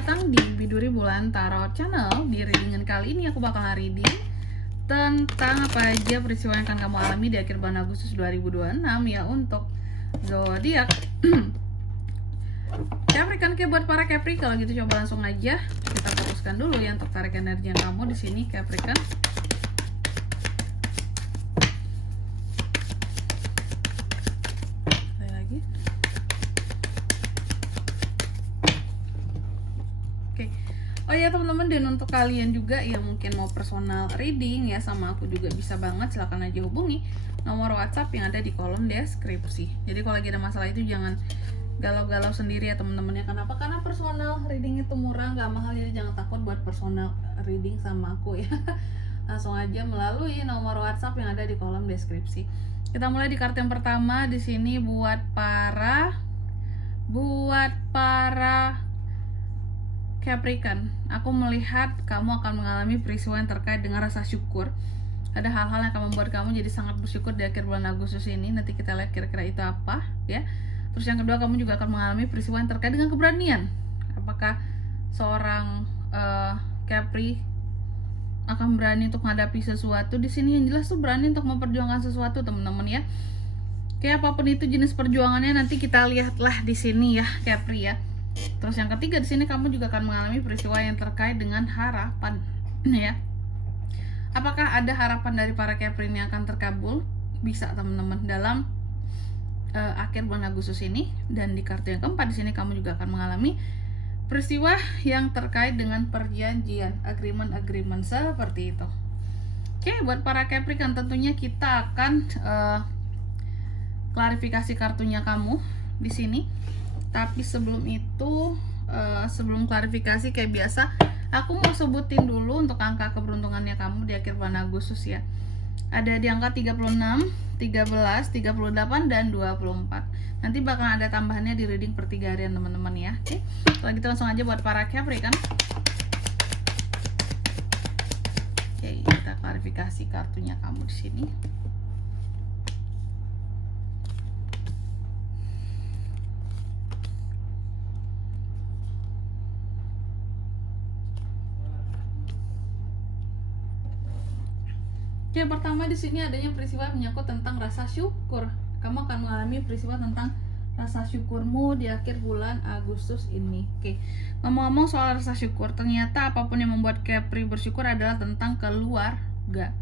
datang di Biduri Bulan Tarot Channel. Di readingan kali ini aku bakal reading tentang apa aja peristiwa yang akan kamu alami di akhir bulan Agustus 2026 ya untuk zodiak Capricorn. Buat para Capri, kalau gitu coba langsung aja kita fokuskan dulu ya untuk tarik energi kamu di sini Capricorn. Oh ya teman-teman, dan untuk kalian juga yang mungkin mau personal reading ya sama aku juga bisa banget, silahkan aja hubungi nomor WhatsApp yang ada di kolom deskripsi. Jadi kalau lagi ada masalah itu jangan galau-galau sendiri ya teman-teman ya. Kenapa? Karena personal reading itu murah, nggak mahal, jadi jangan takut buat personal reading sama aku ya. Langsung aja melalui nomor WhatsApp yang ada di kolom deskripsi. Kita mulai di kartu yang pertama di sini buat para Capricorn. Aku melihat kamu akan mengalami peristiwa yang terkait dengan rasa syukur. Ada hal-hal yang akan membuat kamu jadi sangat bersyukur di akhir bulan Agustus ini. Nanti kita lihat kira-kira itu apa ya. Terus yang kedua, kamu juga akan mengalami peristiwa yang terkait dengan keberanian. Apakah seorang Capri akan berani untuk menghadapi sesuatu? Di sini yang jelas tuh berani untuk memperjuangkan sesuatu teman-teman ya. Kayak apapun itu jenis perjuangannya, nanti kita lihatlah di sini ya Capri ya. Terus yang ketiga di sini kamu juga akan mengalami peristiwa yang terkait dengan harapan ya. Apakah ada harapan dari para Capri yang akan terkabul? Bisa teman-teman dalam akhir bulan Agustus ini. Dan di kartu yang keempat di sini kamu juga akan mengalami peristiwa yang terkait dengan perjanjian, agreement seperti itu. Oke, buat para Capri kan tentunya kita akan klarifikasi kartunya kamu di sini. Tapi sebelum itu, sebelum klarifikasi kayak biasa, aku mau sebutin dulu untuk angka keberuntungannya kamu di akhir bulan Agustus ya. Ada di angka 36, 13, 38, dan 24. Nanti bakal ada tambahannya di reading per 3 harian teman-teman ya. Oke, kalau gitu langsung aja buat para Capri kan. Oke, kita klarifikasi kartunya kamu di sini. Yang pertama di sini adanya peristiwa menyangkut tentang rasa syukur. Kamu akan mengalami peristiwa tentang rasa syukurmu di akhir bulan Agustus ini. Oke, ngomong-ngomong soal rasa syukur, ternyata apapun yang membuat Capri bersyukur adalah tentang keluarga.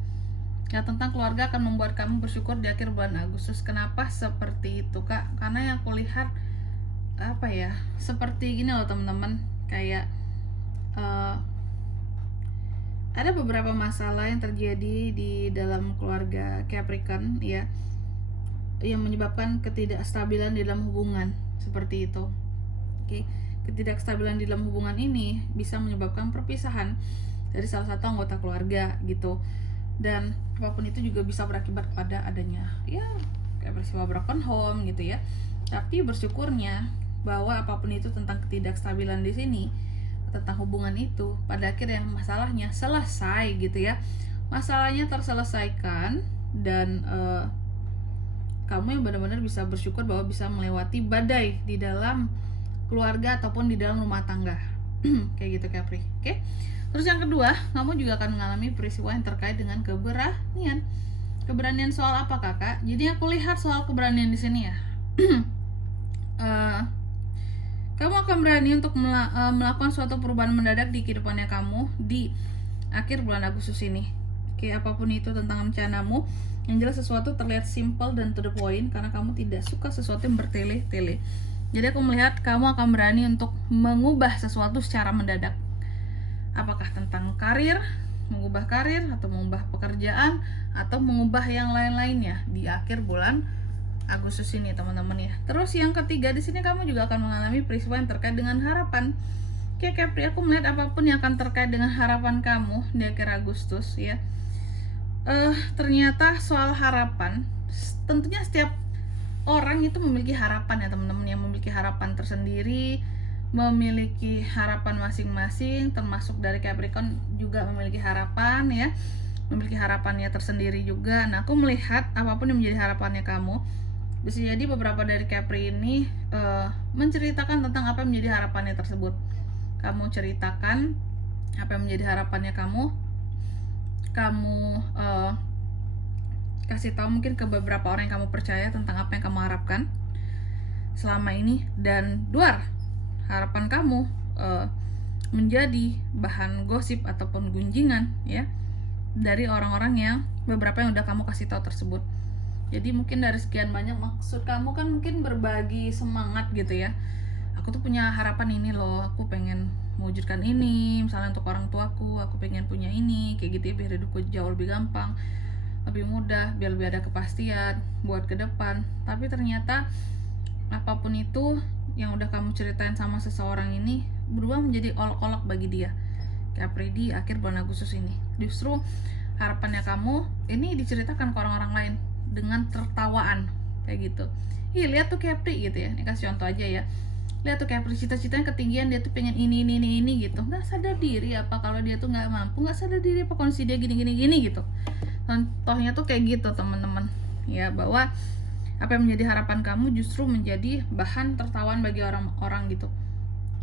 Ya, tentang keluarga akan membuat kamu bersyukur di akhir bulan Agustus. Kenapa seperti itu, Kak? Karena yang aku lihat apa ya? Seperti gini loh, teman-teman. Kayak ada beberapa masalah yang terjadi di dalam keluarga Capricorn ya, yang menyebabkan ketidakstabilan di dalam hubungan seperti itu. Oke, ketidakstabilan di dalam hubungan ini bisa menyebabkan perpisahan dari salah satu anggota keluarga gitu. Dan apapun itu juga bisa berakibat pada adanya ya kayak peristiwa broken home gitu ya. Tapi bersyukurnya bahwa apapun itu tentang ketidakstabilan di sini, tentang hubungan itu, pada akhirnya masalahnya selesai gitu ya. Masalahnya terselesaikan dan kamu yang benar-benar bisa bersyukur bahwa bisa melewati badai di dalam keluarga ataupun di dalam rumah tangga. Kayak gitu Capri. Oke. Terus yang kedua, kamu juga akan mengalami peristiwa yang terkait dengan keberanian. Keberanian soal apa, Kakak? Jadi aku lihat soal keberanian di sini ya. Kamu akan berani untuk melakukan suatu perubahan mendadak di kehidupannya kamu di akhir bulan Agustus ini. Oke, apapun itu tentang rencanamu, yang jelas sesuatu terlihat simple dan to the point karena kamu tidak suka sesuatu yang bertele-tele. Jadi aku melihat kamu akan berani untuk mengubah sesuatu secara mendadak. Apakah tentang karir, mengubah karir, atau mengubah pekerjaan, atau mengubah yang lain-lainnya di akhir bulan Agustus ini teman-teman ya. Terus yang ketiga di sini kamu juga akan mengalami peristiwa yang terkait dengan harapan. Oke Capri, aku melihat apapun yang akan terkait dengan harapan kamu di akhir Agustus ya. Ternyata soal harapan, tentunya setiap orang itu memiliki harapan ya teman-teman, yang memiliki harapan tersendiri, memiliki harapan masing-masing, termasuk dari Capricorn juga memiliki harapan ya, memiliki harapannya tersendiri juga. Nah, aku melihat apapun yang menjadi harapannya kamu, bisa jadi beberapa dari Capri ini menceritakan tentang apa yang menjadi harapannya tersebut. kamu ceritakan apa yang menjadi harapannya kamu kasih tahu mungkin ke beberapa orang yang kamu percaya tentang apa yang kamu harapkan selama ini, dan luar harapan kamu menjadi bahan gosip ataupun gunjingan ya dari orang-orang yang beberapa yang udah kamu kasih tahu tersebut. Jadi mungkin dari sekian banyak, maksud kamu kan mungkin berbagi semangat gitu ya. Aku tuh punya harapan ini loh, aku pengen mewujudkan ini, misalnya untuk orang tuaku, aku pengen punya ini, kayak gitu ya, biar hidupku jauh lebih gampang, lebih mudah, biar lebih ada kepastian buat ke depan. Tapi ternyata apapun itu yang udah kamu ceritain sama seseorang ini berubah menjadi olok-olok bagi dia. Capri di akhir bulan Agustus ini, justru harapannya kamu ini diceritakan ke orang-orang lain dengan tertawaan kayak gitu. Ih, lihat tuh Capri gitu ya. Ini kasih contoh aja ya. Lihat tuh Capri, cita-citanya ketinggian, dia tuh pengen ini gitu. Nggak sadar diri apa kalau dia tuh nggak mampu, nggak sadar diri apa kondisi dia gini gitu. Contohnya tuh kayak gitu teman-teman. Ya, bahwa apa yang menjadi harapan kamu justru menjadi bahan tertawaan bagi orang-orang gitu.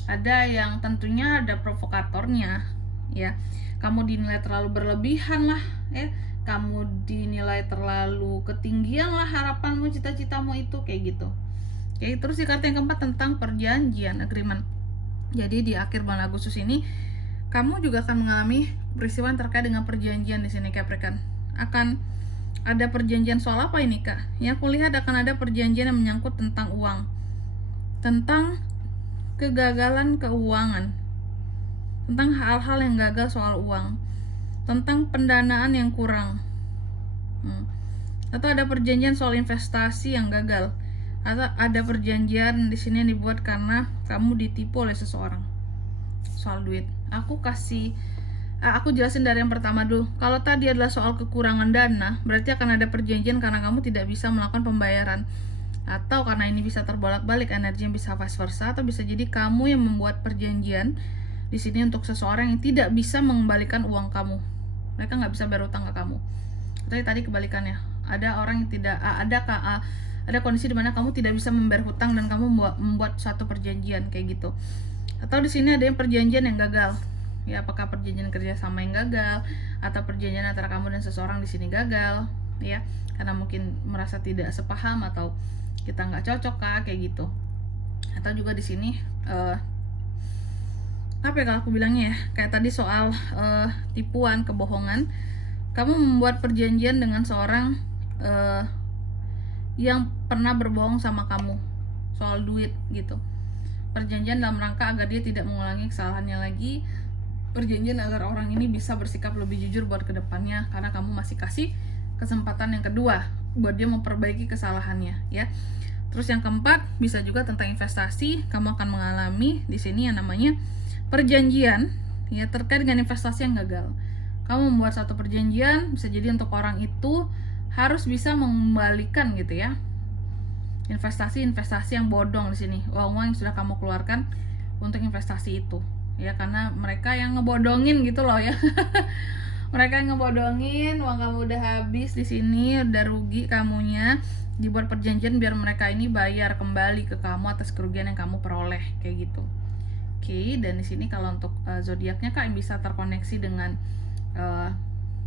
Ada yang tentunya ada provokatornya ya. Kamu dinilai terlalu berlebihan lah ya. Kamu dinilai terlalu ketinggian lah harapanmu, cita-citamu itu kayak gitu. Oke, terus di kartu yang keempat tentang perjanjian, agreement. Jadi di akhir bulan Agustus ini kamu juga akan mengalami peristiwa yang terkait dengan perjanjian di sini Capricorn. Akan ada perjanjian soal apa ini Kak? Ya, aku lihat akan ada perjanjian yang menyangkut tentang uang, tentang kegagalan keuangan, tentang hal-hal yang gagal soal uang, tentang pendanaan yang kurang, atau ada perjanjian soal investasi yang gagal, atau ada perjanjian di sini yang dibuat karena kamu ditipu oleh seseorang soal duit. Aku jelasin dari yang pertama dulu. Kalau tadi adalah soal kekurangan dana, berarti akan ada perjanjian karena kamu tidak bisa melakukan pembayaran, atau karena ini bisa terbolak-balik, energi yang bisa vice versa, atau bisa jadi kamu yang membuat perjanjian di sini untuk seseorang yang tidak bisa mengembalikan uang kamu. Mereka nggak bisa bayar utang ke kamu. Tapi tadi kebalikannya, ada orang yang tidak ada kondisi di mana kamu tidak bisa membayar hutang dan kamu membuat suatu perjanjian kayak gitu. Atau di sini ada yang perjanjian yang gagal. Ya, apakah perjanjian kerjasama yang gagal atau perjanjian antara kamu dan seseorang di sini gagal, ya, karena mungkin merasa tidak sepaham atau kita nggak cocok kayak gitu. Atau juga di sini apa ya kalau aku bilangnya ya, kayak tadi soal tipuan, kebohongan. Kamu membuat perjanjian dengan seorang yang pernah berbohong sama kamu soal duit gitu. Perjanjian dalam rangka agar dia tidak mengulangi kesalahannya lagi. Perjanjian agar orang ini bisa bersikap lebih jujur buat kedepannya, karena kamu masih kasih kesempatan yang kedua buat dia memperbaiki kesalahannya ya. Terus yang keempat bisa juga tentang investasi. Kamu akan mengalami di sini yang namanya perjanjian ya terkait dengan investasi yang gagal. Kamu membuat satu perjanjian, bisa jadi untuk orang itu harus bisa mengembalikan gitu ya investasi yang bodong di sini, uang-uang yang sudah kamu keluarkan untuk investasi itu ya, karena mereka yang ngebodongin gitu loh ya. Mereka yang ngebodongin, uang kamu udah habis di sini, udah rugi kamunya. Dibuat perjanjian biar mereka ini bayar kembali ke kamu atas kerugian yang kamu peroleh kayak gitu. Oke, dan di sini kalau untuk zodiaknya Kak yang bisa terkoneksi dengan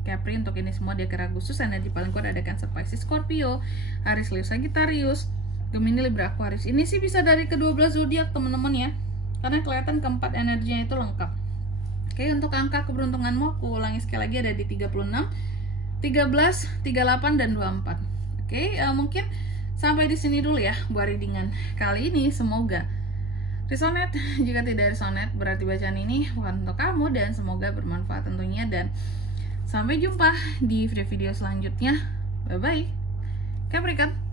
Capri untuk ini semua di akhir Agustus, energi paling kuat ada Cancer, Pisces, Scorpio, Aries, Leo, Sagittarius, Gemini, Libra, Aquarius. Ini sih bisa dari ke-12 zodiak teman-teman ya, karena kelihatan keempat energinya itu lengkap. Oke, untuk angka keberuntunganmu aku ulangi sekali lagi, ada di 36, 13, 38, dan 24. Oke, mungkin sampai di sini dulu ya buat readingan kali ini. Semoga resonate. Jika tidak resonate, berarti bacaan ini bukan untuk kamu, dan semoga bermanfaat tentunya. Dan sampai jumpa di video-video selanjutnya. Bye-bye. Capricorn.